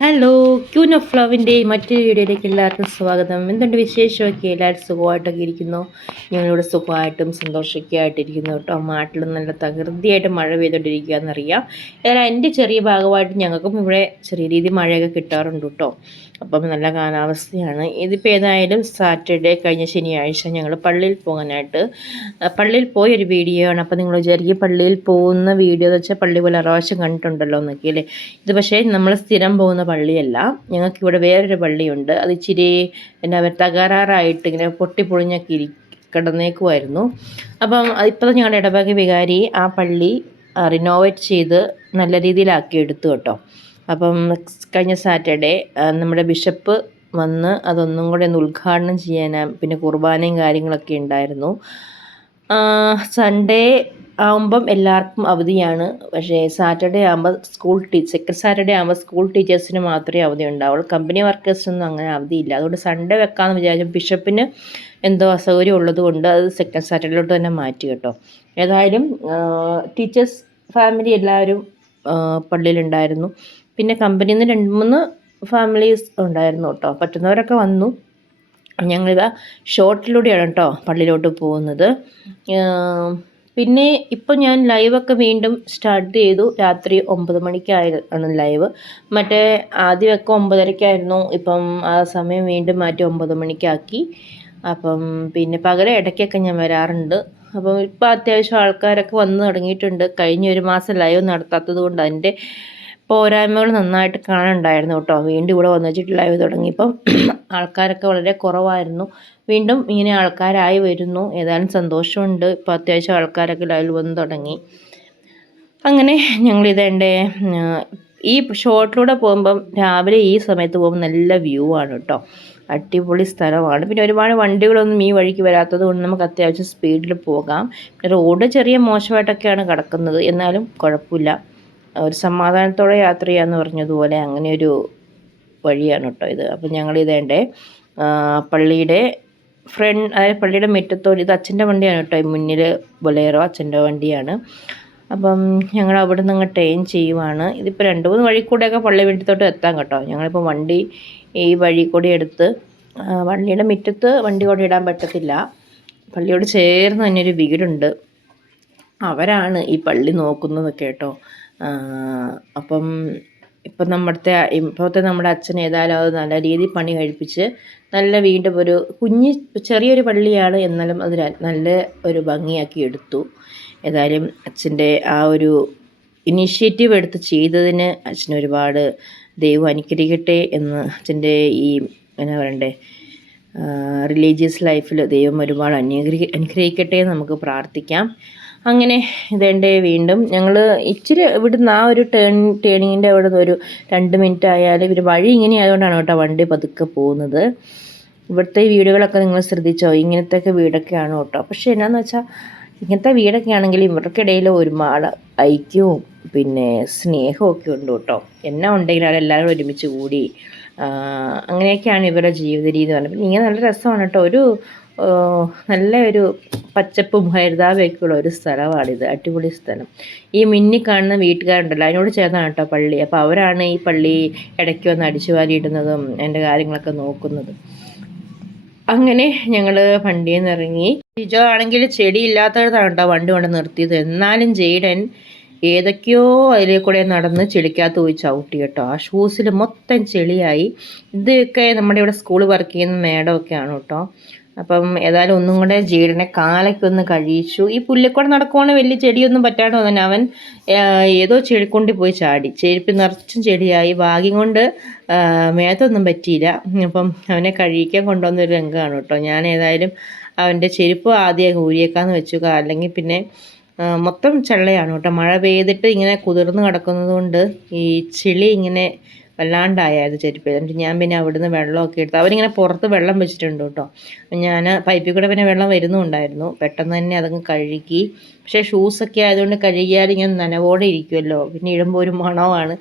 Hello queen of ലവിന്റെ മറ്റൊരു വീഡിയോയിലേക്ക് എല്ലാവർക്കും സ്വാഗതം. എന്തുണ്ട് വിശേഷമൊക്കെ? എല്ലാവരും സുഖമായിട്ടൊക്കെ ഇരിക്കുന്നു. ഞങ്ങളിവിടെ സുഖമായിട്ടും സന്തോഷമൊക്കെ ആയിട്ടിരിക്കുന്നു കേട്ടോ. നാട്ടിൽ നല്ല തകൃതിയായിട്ട് മഴ പെയ്തുകൊണ്ടിരിക്കുക എന്നറിയാം ഏതായാലും എന്റെ ചെറിയ ഭാഗമായിട്ട് ഞങ്ങൾക്കും ഇവിടെ ചെറിയ രീതിയിൽ മഴയൊക്കെ കിട്ടാറുണ്ട് കേട്ടോ. അപ്പം നല്ല കാലാവസ്ഥയാണ്. ഇതിപ്പോൾ ഏതായാലും സാറ്റർഡേ കഴിഞ്ഞ ശനിയാഴ്ച ഞങ്ങൾ പള്ളിയിൽ പോകാനായിട്ട് പള്ളിയിൽ പോയൊരു വീഡിയോ ആണ്. അപ്പോൾ നിങ്ങൾ വിചാരിക്കും പള്ളിയിൽ പോകുന്ന വീഡിയോ എന്ന് വെച്ചാൽ പള്ളി പോലെ പ്രാവശ്യം കണ്ടിട്ടുണ്ടല്ലോ എന്നൊക്കെ അല്ലേ? ഇത് പക്ഷേ നമ്മൾ സ്ഥിരം പോകുന്ന പള്ളിയല്ല. ഞങ്ങൾക്ക് ഇവിടെ വേറൊരു പള്ളിയുണ്ട്. അത് ഇച്ചിരി എന്നാ പറയുക തകരാറായിട്ട് ഇങ്ങനെ പൊട്ടിപ്പൊളിഞ്ഞൊക്കെ ഇരി കിടന്നേക്കുമായിരുന്നു അപ്പം ഇപ്പോൾ ഞങ്ങളുടെ ഇടവക വികാരി ആ പള്ളി റിനോവേറ്റ് ചെയ്ത് നല്ല രീതിയിലാക്കി എടുത്തു കേട്ടോ. അപ്പം കഴിഞ്ഞ സാറ്റർഡേ നമ്മുടെ ബിഷപ്പ് വന്ന് അതൊന്നും കൂടെ ഒന്ന് ഉദ്ഘാടനം ചെയ്യാനാണ് പിന്നെ കുർബാനയും കാര്യങ്ങളൊക്കെ ഉണ്ടായിരുന്നു. സൺഡേ ആകുമ്പം എല്ലാവർക്കും അവധിയാണ്. പക്ഷേ സാറ്റർഡേ ആകുമ്പോൾ സ്കൂൾ ടീ സെക്കൻഡ് സാറ്റർഡേ ആകുമ്പോൾ സ്കൂൾ ടീച്ചേഴ്സിന് മാത്രമേ അവധി ഉണ്ടാവുള്ളൂ. കമ്പനി വർക്കേഴ്സിനൊന്നും അങ്ങനെ അവധിയില്ല അതുകൊണ്ട് സൺഡേ വെക്കാമെന്ന് വിചാരിച്ചു ബിഷപ്പിന് എന്തോ അസൗകര്യം ഉള്ളത് കൊണ്ട് അത് സെക്കൻഡ് സാറ്റർഡേയിലോട്ട് തന്നെ മാറ്റി കേട്ടോ. ഏതായാലും ടീച്ചേഴ്സ് ഫാമിലി എല്ലാവരും പള്ളിയിലുണ്ടായിരുന്നു. പിന്നെ കമ്പനിയിൽ നിന്ന് രണ്ട് മൂന്ന് ഫാമിലീസ് ഉണ്ടായിരുന്നു കേട്ടോ പറ്റുന്നവരൊക്കെ വന്നു. ഞങ്ങളിതാ ഷോർട്ടിലൂടെയാണ് കേട്ടോ പള്ളിയിലോട്ട് പോകുന്നത്. പിന്നെ ഇപ്പോൾ ഞാൻ ലൈവൊക്കെ വീണ്ടും സ്റ്റാർട്ട് ചെയ്തു. രാത്രി ഒമ്പത് മണിക്കാണ് ലൈവ് മറ്റേ ആദ്യമൊക്കെ ഒമ്പതരയ്ക്കായിരുന്നു ഇപ്പം ആ സമയം വീണ്ടും മാറ്റി ഒമ്പത് മണിക്കാക്കി. അപ്പം പിന്നെ പകരം ഇടയ്ക്കൊക്കെ ഞാൻ വരാറുണ്ട്. അപ്പം ഇപ്പോൾ അത്യാവശ്യം ആൾക്കാരൊക്കെ വന്ന് തുടങ്ങിയിട്ടുണ്ട്. കഴിഞ്ഞ ഒരു മാസം ലൈവ് നടത്താത്തത് കൊണ്ട് അതിന്റെ പോരായ്മകൾ നന്നായിട്ട് കാണാനുണ്ടായിരുന്നു കേട്ടോ. വീണ്ടും ഇവിടെ വന്നു വെച്ചിട്ട് ലൈവ് തുടങ്ങിയപ്പം ആൾക്കാരൊക്കെ വളരെ കുറവായിരുന്നു. വീണ്ടും ഇങ്ങനെ ആൾക്കാരായി വരുന്നു. ഏതായാലും സന്തോഷമുണ്ട്. ഇപ്പോൾ അത്യാവശ്യം ആൾക്കാരൊക്കെ ലൈവിൽ വന്ന് തുടങ്ങി. അങ്ങനെ ഞങ്ങളിതെന്റെ ഈ ഷോട്ടിലൂടെ പോകുമ്പം രാവിലെ ഈ സമയത്ത് പോകുമ്പോൾ നല്ല വ്യൂ ആണ് കേട്ടോ. അടിപൊളി സ്ഥലമാണ്. പിന്നെ ഒരുപാട് വണ്ടികളൊന്നും ഈ വഴിക്ക് വരാത്തത് കൊണ്ട് നമുക്ക് അത്യാവശ്യം സ്പീഡിൽ പോകാം. പിന്നെ റോഡ് ചെറിയ മോശമായിട്ടൊക്കെയാണ് കിടക്കുന്നത്. എന്നാലും കുഴപ്പമില്ല. ഒരു സമാധാനത്തോടെ യാത്ര ചെയ്യാന്ന് പറഞ്ഞതുപോലെ അങ്ങനെ ഒരു വഴിയാണ് കേട്ടോ ഇത്. അപ്പം ഞങ്ങൾ ഇതേണ്ടേ പള്ളിയുടെ ഫ്രണ്ട് അതായത് പള്ളിയുടെ മുറ്റത്തോട് ഇത് അച്ഛന്റെ വണ്ടിയാണ് കേട്ടോ മുന്നിൽ ബൊലേറോ അച്ഛന്റെ വണ്ടിയാണ്. അപ്പം ഞങ്ങൾ അവിടെ നിന്ന് അങ്ങ് ടേൺ ചെയ്യുവാണ്. ഇതിപ്പോൾ രണ്ട് മൂന്ന് വഴി കൂടെയൊക്കെ പള്ളി വീട്ടിലോട്ട് എത്താം കേട്ടോ. ഞങ്ങളിപ്പോൾ വണ്ടി ഈ വഴി കൂടി എടുത്ത് വണ്ടിയുടെ മുറ്റത്ത് വണ്ടി കൊണ്ട് ഇടാൻ പറ്റത്തില്ല. പള്ളിയോട് ചേർന്ന് തന്നെ ഒരു വീടുണ്ട്. അവരാണ് ഈ പള്ളി നോക്കുന്നതൊക്കെ കേട്ടോ. അപ്പം ഇപ്പം നമ്മുടെ ഇപ്പോഴത്തെ നമ്മുടെ അച്ഛൻ ഏതായാലും അത് നല്ല രീതിയിൽ പണി കഴിപ്പിച്ച് നല്ല വീണ്ടും ഒരു കുഞ്ഞ് ചെറിയൊരു പള്ളിയാണ് എന്നാലും അത് നല്ല ഒരു ഭംഗിയാക്കി എടുത്തു. ഏതായാലും അച്ഛന്റെ ആ ഒരു ഇനീഷ്യേറ്റീവ് എടുത്ത് ചെയ്തതിന് അച്ഛന് ഒരുപാട് ദൈവം അനുഗ്രഹിക്കട്ടെ എന്ന് അച്ഛന്റെ ഈ എന്നാ പറയണ്ടേ റിലീജിയസ് ലൈഫിൽ ദൈവം ഒരുപാട് അനുഗ്രഹി അനുഗ്രഹിക്കട്ടെ എന്ന് നമുക്ക് പ്രാർത്ഥിക്കാം. അങ്ങനെ ഇതേണ്ടേ വീണ്ടും. ഞങ്ങൾ ഇച്ചിരി ഇവിടുന്ന് ആ ഒരു ടേൺ ടേണിങ്ങിന്റെ അവിടെ നിന്ന് ഒരു രണ്ട് മിനിറ്റ് ആയാലും ഇവർ വഴി ഇങ്ങനെ ആയതുകൊണ്ടാണ് കേട്ടോ വണ്ടി പതുക്കെ പോകുന്നത്. ഇവിടുത്തെ വീടുകളൊക്കെ നിങ്ങൾ ശ്രദ്ധിച്ചോ? ഇങ്ങനത്തെയൊക്കെ വീടൊക്കെയാണ് കേട്ടോ. പക്ഷേ എന്നാന്ന് വെച്ചാൽ ഇങ്ങനത്തെ വീടൊക്കെ ആണെങ്കിൽ ഇവർക്കിടയിൽ ഒരുപാട് ഐക്യവും പിന്നെ സ്നേഹവും ഒക്കെ ഉണ്ട് കേട്ടോ. എന്നാ ഉണ്ടെങ്കിലും അവരെല്ലാവരും ഒരുമിച്ച് കൂടി അങ്ങനെയൊക്കെയാണ് ഇവരുടെ ജീവിത രീതി എന്ന് പറഞ്ഞത്. ഇങ്ങനെ നല്ല രസമാണ് കേട്ടോ. ഒരു നല്ല ഒരു പച്ചപ്പും ഹരിതാഭയൊക്കെയുള്ള ഒരു സ്ഥലമാണിത്. അടിപൊളി സ്ഥലം. ഈ മിന്നി കാണുന്ന വീട്ടുകാരുണ്ടല്ലോ അതിനോട് ചേർന്നാണ് കേട്ടോ പള്ളി. അപ്പോൾ അവരാണ് ഈ പള്ളി ഇടയ്ക്ക് വന്ന് അടിച്ചു വാരിയിടുന്നതും എന്റെ കാര്യങ്ങളൊക്കെ നോക്കുന്നതും. അങ്ങനെ ഞങ്ങൾ വണ്ടിയിൽ നിന്ന് ഇറങ്ങി. ജിജോ ആണെങ്കിൽ ചെടി ഇല്ലാത്തതാണ് കേട്ടോ വണ്ടി കൊണ്ട് നിർത്തിയത്. എന്നാലും ജെയ്ഡൻ ഏതൊക്കെയോ അതിലെ കൂടെ നടന്ന് ചെളിക്കകത്ത് പോയി ചവിട്ടി കേട്ടോ. ആ ഷൂസിൽ മൊത്തം ചെളിയായി. ഇതൊക്കെ നമ്മുടെ ഇവിടെ സ്കൂൾ വർക്ക് ചെയ്യുന്ന മേഡമൊക്കെയാണ് കേട്ടോ അപ്പം ഏതായാലും ഒന്നും കൂടെ ജീടനെ കാലയ്ക്കൊന്ന് കഴിയിച്ചു. ഈ പുല്ലിക്കൂടെ നടക്കുവാണ് വലിയ ചെടിയൊന്നും പറ്റാണ്ട് തന്നെ അവൻ ഏതോ ചെടിക്കൊണ്ടി പോയി ചാടി. ചെരുപ്പ് നിറച്ചും ചെടിയായി. ഭാഗ്യം കൊണ്ട് മേത്തൊന്നും പറ്റിയില്ല. അപ്പം അവനെ കഴിയിക്കാൻ കൊണ്ടുവന്നൊരു രംഗമാണ് കേട്ടോ. ഞാൻ ഏതായാലും അവന്റെ ചെരുപ്പ് ആദ്യം ഊരിയേക്കാന്ന് വെച്ചു. അല്ലെങ്കിൽ പിന്നെ മൊത്തം ചെള്ളയാണ് കേട്ടോ. മഴ പെയ്തിട്ട് ഇങ്ങനെ കുതിർന്ന് കിടക്കുന്നത് കൊണ്ട് ഈ ചെളി ഇങ്ങനെ വല്ലാണ്ടായത് ചെരുപ്പ്. എന്നിട്ട് ഞാൻ പിന്നെ അവിടുന്ന് വെള്ളമൊക്കെ എടുത്ത് അവരിങ്ങനെ പുറത്ത് വെള്ളം വെച്ചിട്ടുണ്ട് കേട്ടോ. ഞാൻ പൈപ്പിൽ കൂടെ പിന്നെ വെള്ളം വരുന്നുണ്ടായിരുന്നു. പെട്ടെന്ന് തന്നെ അതങ്ങ് കഴുകി. പക്ഷേ ഷൂസൊക്കെ ആയതുകൊണ്ട് കഴുകിയാൽ ഇങ്ങനെ നനവോടെ ഇരിക്കുമല്ലോ പിന്നെ ഇടുമ്പോൾ ഒരു മണമാണ്.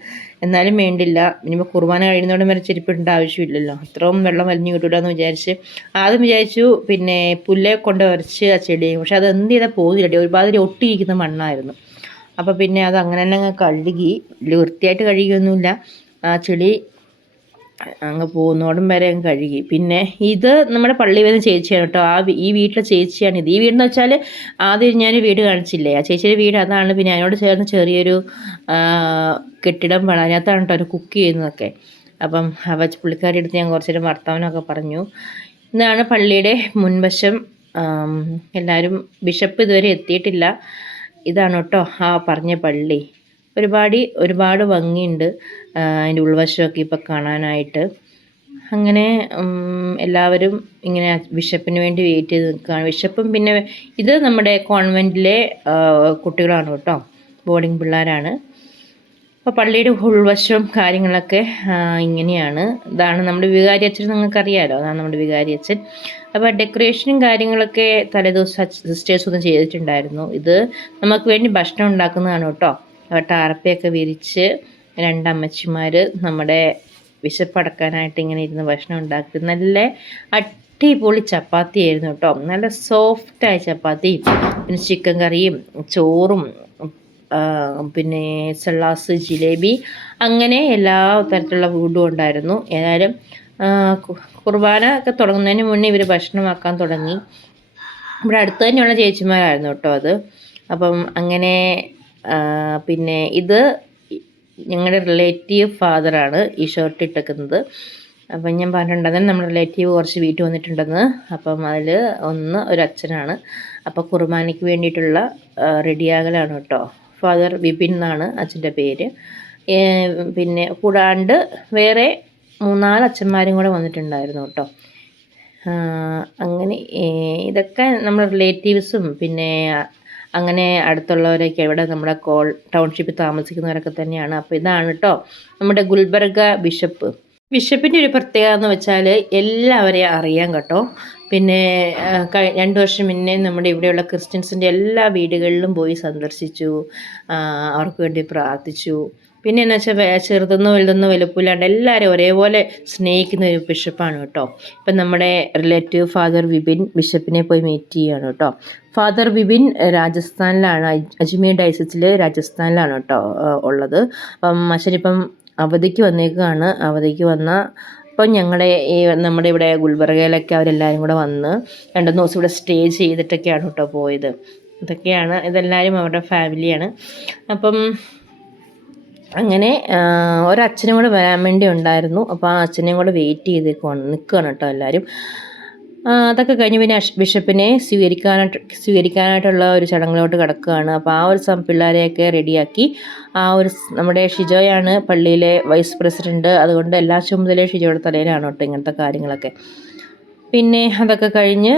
എന്നാലും വേണ്ടില്ല. ഇനിയിപ്പോൾ കുർബാന കഴിയുന്നതോടെ വരെ ചെരുപ്പിടേണ്ട ആവശ്യമില്ലല്ലോ. അത്രയും വെള്ളം വലിഞ്ഞു കിട്ടൂല എന്ന് വിചാരിച്ച്. ആദ്യം വിചാരിച്ചു പിന്നെ പുല്ലെ കൊണ്ട് ഉരച്ച് ആ ചെടി പക്ഷെ അത് എന്ത് ചെയ്താൽ പോകുന്നില്ല ഒരുപാട് ഒട്ടിയിരിക്കുന്ന മണ്ണായിരുന്നു. അപ്പോൾ പിന്നെ അത് അങ്ങനെ തന്നെ കഴുകി. വൃത്തിയായിട്ട് കഴുകിയൊന്നുമില്ല. ആ ചെളി അങ്ങ് പോകുന്നോടം വരെ അങ്ങ് കഴുകി. പിന്നെ ഇത് നമ്മുടെ പള്ളി വരുന്ന ചേച്ചിയാണ് കേട്ടോ. ആ ഈ വീട്ടിലെ ചേച്ചിയാണ് ഇത്. ഈ വീടെന്ന് വെച്ചാൽ ആദ്യം ഞാൻ വീട് കാണിച്ചില്ലേ? ആ ചേച്ചിയുടെ വീട് അതാണ്. പിന്നെ അതിനോട് ചേർന്ന് ചെറിയൊരു കെട്ടിടം പണി അതിനകത്താണ് കേട്ടോ അവർ കുക്ക് ചെയ്യുന്നതൊക്കെ. അപ്പം അവ പുള്ളിക്കാരി എടുത്ത് ഞാൻ കുറച്ചൊരു വർത്തമാനമൊക്കെ പറഞ്ഞു. ഇതാണ് പള്ളിയുടെ മുൻവശം എല്ലാവരും ബിഷപ്പ് ഇതുവരെ എത്തിയിട്ടില്ല. ഇതാണ് കേട്ടോ ആ പറഞ്ഞ പള്ളി. ഒരുപാട് ഒരുപാട് ഭംഗിയുണ്ട് അതിന്റെ ഉൾവശമൊക്കെ ഇപ്പോൾ കാണാനായിട്ട്. അങ്ങനെ എല്ലാവരും ഇങ്ങനെ ബിഷപ്പിന് വേണ്ടി വെയിറ്റ് ചെയ്ത് നിൽക്കുകയാണ്. ബിഷപ്പും പിന്നെ ഇത് നമ്മുടെ കോൺവെന്റിലെ കുട്ടികളാണ് കേട്ടോ ബോർഡിംഗ് പിള്ളേരാണ്. അപ്പോൾ പള്ളിയുടെ ഉൾവശവും കാര്യങ്ങളൊക്കെ ഇങ്ങനെയാണ്. ഇതാണ് നമ്മുടെ വികാരി അച്ഛൻ നിങ്ങൾക്കറിയാമല്ലോ അതാണ് നമ്മുടെ വികാരി അച്ഛൻ. അപ്പോൾ ഡെക്കറേഷനും കാര്യങ്ങളൊക്കെ തലേദിവസം സിസ്റ്റേഴ്സ് ഒന്നും ചെയ്തിട്ടുണ്ടായിരുന്നു. ഇത് നമുക്ക് വേണ്ടി ഭക്ഷണം ഉണ്ടാക്കുന്നതാണ് കേട്ടോ. ടാർപ്പയൊക്കെ വിരിച്ച് രണ്ടമ്മച്ചിമാർ നമ്മുടെ വിശപ്പടക്കാനായിട്ട് ഇങ്ങനെ ഇരുന്ന് ഭക്ഷണം ഉണ്ടാക്കി. നല്ല അടിപൊളി ചപ്പാത്തി ആയിരുന്നു കേട്ടോ. നല്ല സോഫ്റ്റായ ചപ്പാത്തിയും പിന്നെ ചിക്കൻ കറിയും ചോറും പിന്നെ സള്ളാസ് ജിലേബി അങ്ങനെ എല്ലാ തരത്തിലുള്ള ഫുഡും ഉണ്ടായിരുന്നു. ഏതായാലും കുർബാന ഒക്കെ തുടങ്ങുന്നതിന് മുന്നേ ഇവർ ഭക്ഷണമാക്കാൻ തുടങ്ങി. ഇവിടെ അടുത്ത് തന്നെയുള്ള ചേച്ചിമാരായിരുന്നു കേട്ടോ അത്. അപ്പം അങ്ങനെ പിന്നെ ഇത് ഞങ്ങളുടെ റിലേറ്റീവ് ഫാദറാണ് ഈ ഷർട്ട് ഇട്ടേക്കുന്നത്. അപ്പം ഞാൻ പറഞ്ഞിട്ടുണ്ടെന്ന് നമ്മുടെ റിലേറ്റീവ് കുറച്ച് വീട്ടിൽ വന്നിട്ടുണ്ടെന്ന്. അപ്പം അതിൽ ഒന്ന് ഒരു അച്ഛനാണ്. അപ്പോൾ കുർബാനയ്ക്ക് വേണ്ടിയിട്ടുള്ള റെഡിയാകലാണ് കേട്ടോ. ഫാദർ വിപിൻ എന്നാണ് അച്ഛന്റെ പേര്. പിന്നെ കൂടാണ്ട് വേറെ മൂന്നാൽ അച്ഛന്മാരും കൂടെ വന്നിട്ടുണ്ടായിരുന്നു കേട്ടോ. അങ്ങനെ ഇതൊക്കെ നമ്മുടെ റിലേറ്റീവ്സും പിന്നെ അങ്ങനെ അടുത്തുള്ളവരൊക്കെ ഇവിടെ നമ്മുടെ കോൾ ടൗൺഷിപ്പിൽ താമസിക്കുന്നവരൊക്കെ തന്നെയാണ്. അപ്പോൾ ഇതാണ് കേട്ടോ നമ്മുടെ ഗുൽബർഗ ബിഷപ്പ്. ബിഷപ്പിന്റെ ഒരു പ്രത്യേകത എന്ന് വെച്ചാൽ എല്ലാവരെയും അറിയാം കേട്ടോ. പിന്നെ രണ്ട് വർഷം മുന്നേ നമ്മുടെ ഇവിടെയുള്ള ക്രിസ്ത്യൻസിന്റെ എല്ലാ വീടുകളിലും പോയി സന്ദർശിച്ചു. അവർക്ക് വേണ്ടി പ്രാർത്ഥിച്ചു. പിന്നെ എന്ന് വെച്ചാൽ ചെറുതെന്നോ വലുതെന്നോ വലുപ്പമില്ലാണ്ട് എല്ലാവരും ഒരേപോലെ സ്നേഹിക്കുന്ന ഒരു ബിഷപ്പാണ് കേട്ടോ. ഇപ്പം നമ്മുടെ റിലേറ്റീവ് ഫാദർ വിപിൻ ബിഷപ്പിനെ പോയി മീറ്റ് ചെയ്യുകയാണ് കേട്ടോ. ഫാദർ വിപിൻ രാജസ്ഥാനിലാണ് അജ്- അജ്മീർ ഡൈസസിൽ രാജസ്ഥാനിലാണ് കേട്ടോ ഉള്ളത്. അപ്പം അച്ഛനിപ്പം അവധിക്ക് വന്നേക്കുകയാണ് അവധിക്ക് വന്ന അപ്പം ഞങ്ങളുടെ ഈ നമ്മുടെ ഇവിടെ ഗുൽബർഗയിലൊക്കെ അവരെല്ലാവരും കൂടെ വന്ന് രണ്ടുമൂന്ന് ദിവസം ഇവിടെ സ്റ്റേ ചെയ്തിട്ടൊക്കെയാണ് കേട്ടോ പോയത്. ഇതൊക്കെയാണ്. ഇതെല്ലാവരും അവരുടെ ഫാമിലിയാണ് അപ്പം അങ്ങനെ ഒരച്ഛനും കൂടെ വരാൻ വേണ്ടി ഉണ്ടായിരുന്നു. അപ്പോൾ ആ അച്ഛനെയും കൂടെ വെയിറ്റ് ചെയ്ത് നിൽക്കുകയാണ് കേട്ടോ എല്ലാവരും അതൊക്കെ കഴിഞ്ഞ് പിന്നെ ബിഷപ്പിനെ സ്വീകരിക്കാനായിട്ട് സ്വീകരിക്കാനായിട്ടുള്ള ഒരു ചടങ്ങിലോട്ട് കിടക്കുകയാണ്. അപ്പോൾ ആ ഒരു സം പിള്ളേരെയൊക്കെ റെഡിയാക്കി ആ ഒരു നമ്മുടെ ഷിജോയാണ് പള്ളിയിലെ വൈസ് പ്രസിഡന്റ് അതുകൊണ്ട് എല്ലാ ചുമതലയും ഷിജോയുടെ തലയിലാണ് കേട്ടോ ഇങ്ങനത്തെ കാര്യങ്ങളൊക്കെ. പിന്നെ അതൊക്കെ കഴിഞ്ഞ്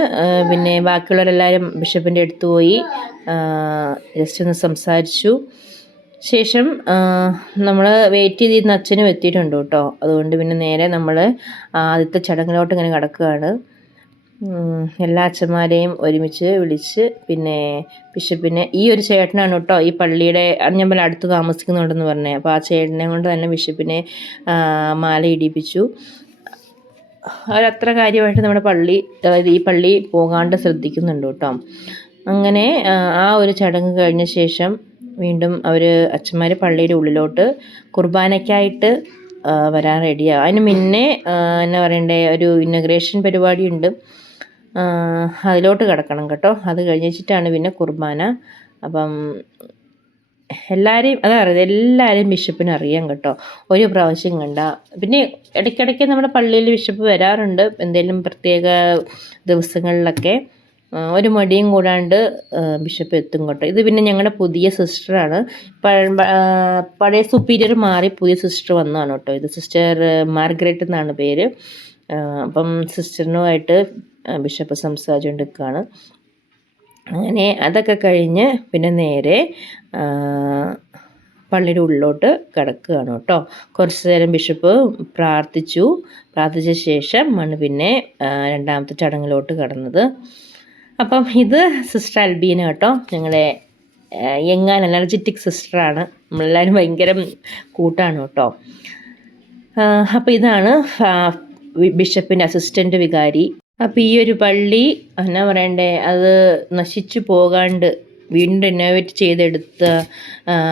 പിന്നെ ബാക്കിയുള്ളവരെല്ലാവരും ബിഷപ്പിന്റെ അടുത്ത് പോയി ജസ്റ്റ് ഒന്ന് സംസാരിച്ചു. ശേഷം നമ്മൾ വെയിറ്റ് ചെയ്തിരുന്ന അച്ഛനും എത്തിയിട്ടുണ്ട് കേട്ടോ. അതുകൊണ്ട് പിന്നെ നേരെ നമ്മൾ ആദ്യത്തെ ചടങ്ങിലോട്ട് ഇങ്ങനെ കിടക്കുകയാണ്. എല്ലാ അച്ഛന്മാരെയും ഒരുമിച്ച് വിളിച്ച് പിന്നെ ബിഷപ്പിനെ ഈ ഒരു ചേട്ടനാണ് കേട്ടോ ഈ പള്ളിയുടെ അഞ്ഞമ്പല അടുത്ത് താമസിക്കുന്നുണ്ടെന്ന് പറഞ്ഞേ. അപ്പോൾ ആ ചേട്ടനെ കൊണ്ട് തന്നെ ബിഷപ്പിനെ മാല ഇടിപ്പിച്ചു. അവരത്ര കാര്യമായിട്ട് നമ്മുടെ പള്ളി അതായത് ഈ പള്ളി പോകാണ്ട് ശ്രദ്ധിക്കുന്നുണ്ട് കേട്ടോ. അങ്ങനെ ആ ഒരു ചടങ്ങ് കഴിഞ്ഞ ശേഷം വീണ്ടും അവർ അച്ഛന്മാർ പള്ളിയുടെ ഉള്ളിലോട്ട് കുർബാനയ്ക്കായിട്ട് വരാൻ റെഡിയാകും അതിന് മുന്നേ എന്നാ പറയണ്ടേ ഒരു ഇന്നഗ്രേഷൻ പരിപാടിയുണ്ട്. അതിലോട്ട് കിടക്കണം കേട്ടോ. അത് കഴിഞ്ഞിട്ടാണ് പിന്നെ കുർബാന. അപ്പം എല്ലാവരെയും അതറിയത് എല്ലാവരെയും ബിഷപ്പിന് അറിയാം കേട്ടോ. ഒരു പ്രാവശ്യം കണ്ട. പിന്നെ ഇടയ്ക്കിടയ്ക്ക് നമ്മുടെ പള്ളിയിൽ ബിഷപ്പ് വരാറുണ്ട്. എന്തെങ്കിലും പ്രത്യേക ദിവസങ്ങളിലൊക്കെ. ഒരു മടിയും കൂടാണ്ട് ബിഷപ്പ് എത്തും കേട്ടോ. ഇത് പിന്നെ ഞങ്ങളുടെ പുതിയ സിസ്റ്ററാണ് പഴയ സുപ്പീരിയർ മാറി പുതിയ സിസ്റ്റർ വന്നതാണ് കേട്ടോ. ഇത് സിസ്റ്റർ മാർഗ്രറ്റ് എന്നാണ് പേര്. അപ്പം സിസ്റ്ററിനുമായിട്ട് ബിഷപ്പ് സംസാരിച്ചുകൊണ്ട് അങ്ങനെ അതൊക്കെ കഴിഞ്ഞ് പിന്നെ നേരെ പള്ളിയുടെ ഉള്ളിലോട്ട് കിടക്കുകയാണ് കേട്ടോ. കുറച്ച് നേരം ബിഷപ്പ് പ്രാർത്ഥിച്ചു. പ്രാർത്ഥിച്ച ശേഷം ആണ് പിന്നെ രണ്ടാമത്തെ ചടങ്ങിലോട്ട് കടന്നത്. അപ്പം ഇത് സിസ്റ്റർ അൽബീന കേട്ടോ. ഞങ്ങളെ യങ്ങാൻ എനർജറ്റിക് സിസ്റ്ററാണ് നമ്മളെല്ലാവരും ഭയങ്കര കൂട്ടാണ് കേട്ടോ. അപ്പോൾ ഇതാണ് ബിഷപ്പിന്റെ അസിസ്റ്റന്റ് വികാരി. അപ്പോൾ ഈ ഒരു പള്ളി എന്നാ പറയണ്ടേ അത് നശിച്ചു പോകാണ്ട് വീണ്ടും റിനോവേറ്റ് ചെയ്തെടുത്ത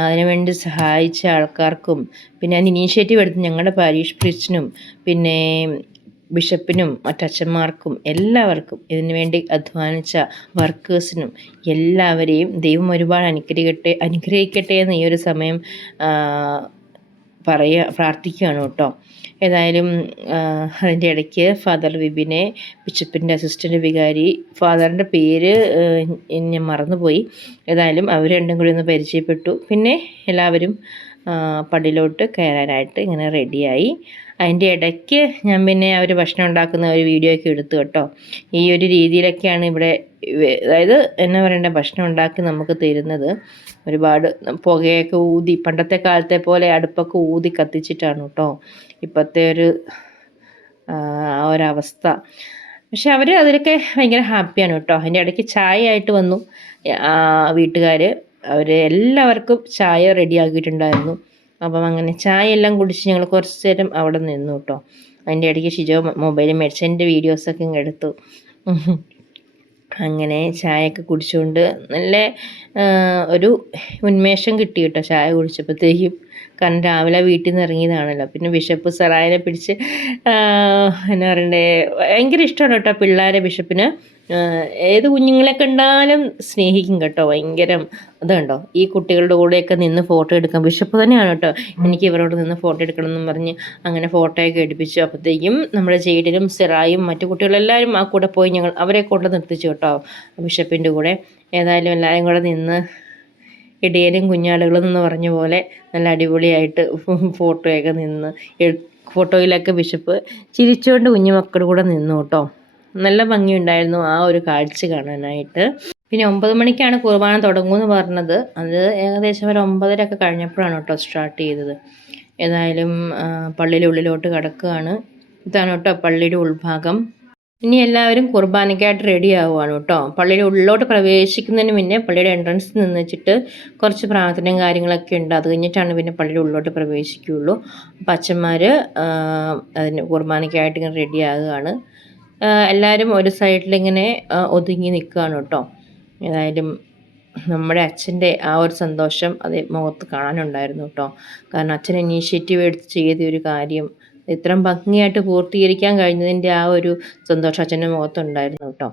അതിനുവേണ്ടി സഹായിച്ച ആൾക്കാർക്കും പിന്നെ അതിന് ഇനീഷ്യേറ്റീവ് എടുത്ത് ഞങ്ങളുടെ പാരീഷ് പ്രിസ്റ്റിനും പിന്നെ ബിഷപ്പിനും മറ്റച്ഛന്മാർക്കും എല്ലാവർക്കും ഇതിനു വേണ്ടി അധ്വാനിച്ച വർക്കേഴ്സിനും എല്ലാവരെയും ദൈവം ഒരുപാട് അനുഗ്രഹിക്കട്ടെ അനുഗ്രഹിക്കട്ടെ എന്ന് ഈ ഒരു സമയം പറയുക പ്രാർത്ഥിക്കുകയാണ് കേട്ടോ. ഏതായാലും അതിന്റെ ഇടയ്ക്ക് ഫാദർ വിപിനെ ബിഷപ്പിന്റെ അസിസ്റ്റന്റ് വികാരി ഫാദറിന്റെ പേര് ഞാൻ മറന്നുപോയി. ഏതായാലും അവർ രണ്ടും കൂടി ഒന്ന് പരിചയപ്പെട്ടു. പിന്നെ എല്ലാവരും ആ, പള്ളിയിലോട്ട് കയറാനായിട്ട് ഇങ്ങനെ റെഡിയായി. അതിന്റെ ഇടയ്ക്ക് ഞാൻ പിന്നെ അവർ ഭക്ഷണം ഉണ്ടാക്കുന്ന ഒരു വീഡിയോ ഒക്കെ എടുത്തു കേട്ടോ. ഈ ഒരു രീതിയിലൊക്കെയാണ് ഇവിടെ അതായത് എന്നാ പറയണ്ടേ ഭക്ഷണം ഉണ്ടാക്കി നമുക്ക് തരുന്നത്. ഒരുപാട് പുകയൊക്കെ ഊതി പണ്ടത്തെ കാലത്തെ പോലെ അടുപ്പൊക്കെ ഊതി കത്തിച്ചിട്ടാണ് കേട്ടോ ഇപ്പോഴത്തെ ഒരു ആ ഒരവസ്ഥ പക്ഷെ അവർ അതിലൊക്കെ ഭയങ്കര ഹാപ്പിയാണ് കേട്ടോ. അതിന്റെ ഇടയ്ക്ക് ചായ ആയിട്ട് വന്നു വീട്ടുകാർ അവർ എല്ലാവർക്കും ചായ റെഡിയാക്കിയിട്ടുണ്ടായിരുന്നു അപ്പം അങ്ങനെ ചായ എല്ലാം കുടിച്ച് ഞങ്ങൾ കുറച്ച് നേരം അവിടെ നിന്നു കേട്ടോ അതിന്റെ ഇടയ്ക്ക് ഷിജോ മൊബൈലിൽ മെഡിസിന്റെ വീഡിയോസൊക്കെ ഇങ്ങ് എടുത്തു. അങ്ങനെ ചായയൊക്കെ കുടിച്ചുകൊണ്ട് നല്ല ഒരു ഉന്മേഷം കിട്ടി കേട്ടോ ചായ കുടിച്ചപ്പോഴത്തേക്കും കാരണം രാവിലെ വീട്ടിൽ നിന്ന് ഇറങ്ങിയതാണല്ലോ. പിന്നെ ബിഷപ്പ് സറായനെ പിടിച്ച് എന്നാ പറയണ്ടേ ഭയങ്കര ഇഷ്ടമാണ് കേട്ടോ പിള്ളേരെ ബിഷപ്പിന്. ഏത് കുഞ്ഞുങ്ങളെ കണ്ടാലും സ്നേഹിക്കും കേട്ടോ ഭയങ്കര അതുണ്ടോ ഈ കുട്ടികളുടെ കൂടെയൊക്കെ നിന്ന് ഫോട്ടോ എടുക്കാം വിശപ്പ് തന്നെയാണ് കേട്ടോ. എനിക്ക് ഇവരോട് നിന്ന് ഫോട്ടോ എടുക്കണം എന്നും പറഞ്ഞ് അങ്ങനെ ഫോട്ടോയൊക്കെ എടുപ്പിച്ചു. അപ്പോഴത്തേക്കും നമ്മുടെ ജെയ്ഡിലും സിറായും മറ്റു കുട്ടികളെല്ലാവരും ആ കൂടെ പോയി ഞങ്ങൾ അവരെ കൊണ്ട് നിർത്തിച്ചു കേട്ടോ ബിഷപ്പിന്റെ കൂടെ. ഏതായാലും എല്ലാവരും കൂടെ നിന്ന് ഇടിയനും കുഞ്ഞാടുകളും എന്ന് പറഞ്ഞ പോലെ നല്ല അടിപൊളിയായിട്ട് ഫോട്ടോയൊക്കെ നിന്ന് ഫോട്ടോയിലൊക്കെ ബിഷപ്പ് ചിരിച്ചുകൊണ്ട് കുഞ്ഞുമക്കളുടെ കൂടെ നിന്നു കേട്ടോ. നല്ല ഭംഗിയുണ്ടായിരുന്നു ആ ഒരു കാഴ്ച കാണാനായിട്ട്. പിന്നെ ഒമ്പത് മണിക്കാണ് കുർബാന തുടങ്ങുമെന്ന് പറഞ്ഞത്. അത് ഏകദേശം ഒരു ഒമ്പതര ഒക്കെ കഴിഞ്ഞപ്പോഴാണ് കേട്ടോ സ്റ്റാർട്ട് ചെയ്തത്. ഏതായാലും പള്ളിയുടെ ഉള്ളിലോട്ട് കിടക്കുകയാണ്. ഇതാണ് കേട്ടോ പള്ളിയുടെ ഉൾഭാഗം. ഇനി എല്ലാവരും കുർബാനയ്ക്കായിട്ട് റെഡി ആവുകയാണ് കേട്ടോ. പള്ളിയുടെ ഉള്ളിലോട്ട് പ്രവേശിക്കുന്നതിന് മുന്നേ പള്ളിയുടെ എൻട്രൻസിൽ നിന്ന് വെച്ചിട്ട് കുറച്ച് പ്രാർത്ഥനയും കാര്യങ്ങളൊക്കെ ഉണ്ട്. അത് കഴിഞ്ഞിട്ടാണ് പിന്നെ പള്ളിയുടെ ഉള്ളിലോട്ട് പ്രവേശിക്കുകയുള്ളൂ. അപ്പം അച്ഛന്മാർ അതിന് കുർബാനയ്ക്കായിട്ട് ഇങ്ങനെ റെഡി ആകുകയാണ് എല്ലാവരും ഒരു സൈഡിലിങ്ങനെ ഒതുങ്ങി നിൽക്കുകയാണ് കേട്ടോ. ഏതായാലും നമ്മുടെ അച്ഛന്റെ ആ ഒരു സന്തോഷം അത് മുഖത്ത് കാണാനുണ്ടായിരുന്നു കേട്ടോ. കാരണം അച്ഛൻ ഇനീഷ്യേറ്റീവ് എടുത്ത് ചെയ്ത ഒരു കാര്യം ഇത്രയും ഭംഗിയായിട്ട് പൂർത്തീകരിക്കാൻ കഴിഞ്ഞതിന്റെ ആ ഒരു സന്തോഷം അച്ഛന്റെ മുഖത്തുണ്ടായിരുന്നു കേട്ടോ.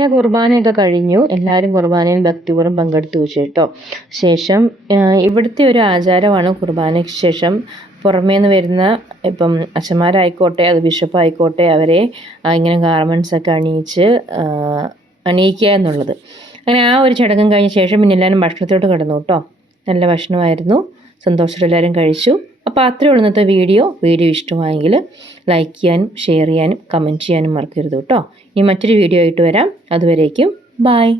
അങ്ങനെ കുർബാനയൊക്കെ കഴിഞ്ഞു. എല്ലാവരും കുർബാനയിൽ ഭക്തിപൂർവം പങ്കെടുത്തു വെച്ചു കേട്ടോ ശേഷം ഇവിടുത്തെ ഒരു ആചാരമാണ് കുർബാനയ്ക്ക് ശേഷം പുറമേ നിന്ന് വരുന്ന ഇപ്പം അച്ഛന്മാരായിക്കോട്ടെ അത് ബിഷപ്പ് ആയിക്കോട്ടെ അവരെ ഇങ്ങനെ ഗാർമെന്റ്സ് ഒക്കെ അണിയിച്ച് അണിയിക്കുക എന്നുള്ളത്. അങ്ങനെ ആ ഒരു ചടങ്ങും കഴിഞ്ഞ ശേഷം പിന്നെ എല്ലാവരും ഭക്ഷണത്തോട്ട് കിടന്നു കേട്ടോ. നല്ല ഭക്ഷണമായിരുന്നു. സന്തോഷത്തോടെ എല്ലാവരും കഴിച്ചു. അപ്പോൾ അത്രയേ ഉള്ളൂ ഇന്നത്തെ വീഡിയോ. വീഡിയോ ഇഷ്ടമായെങ്കിൽ ലൈക്ക് ചെയ്യാനും ഷെയർ ചെയ്യാനും കമന്റ് ചെയ്യാനും മറക്കരുത് കേട്ടോ. ഇനി മറ്റൊരു വീഡിയോ ആയിട്ട് വരാം. അതുവരേക്കും ബായ്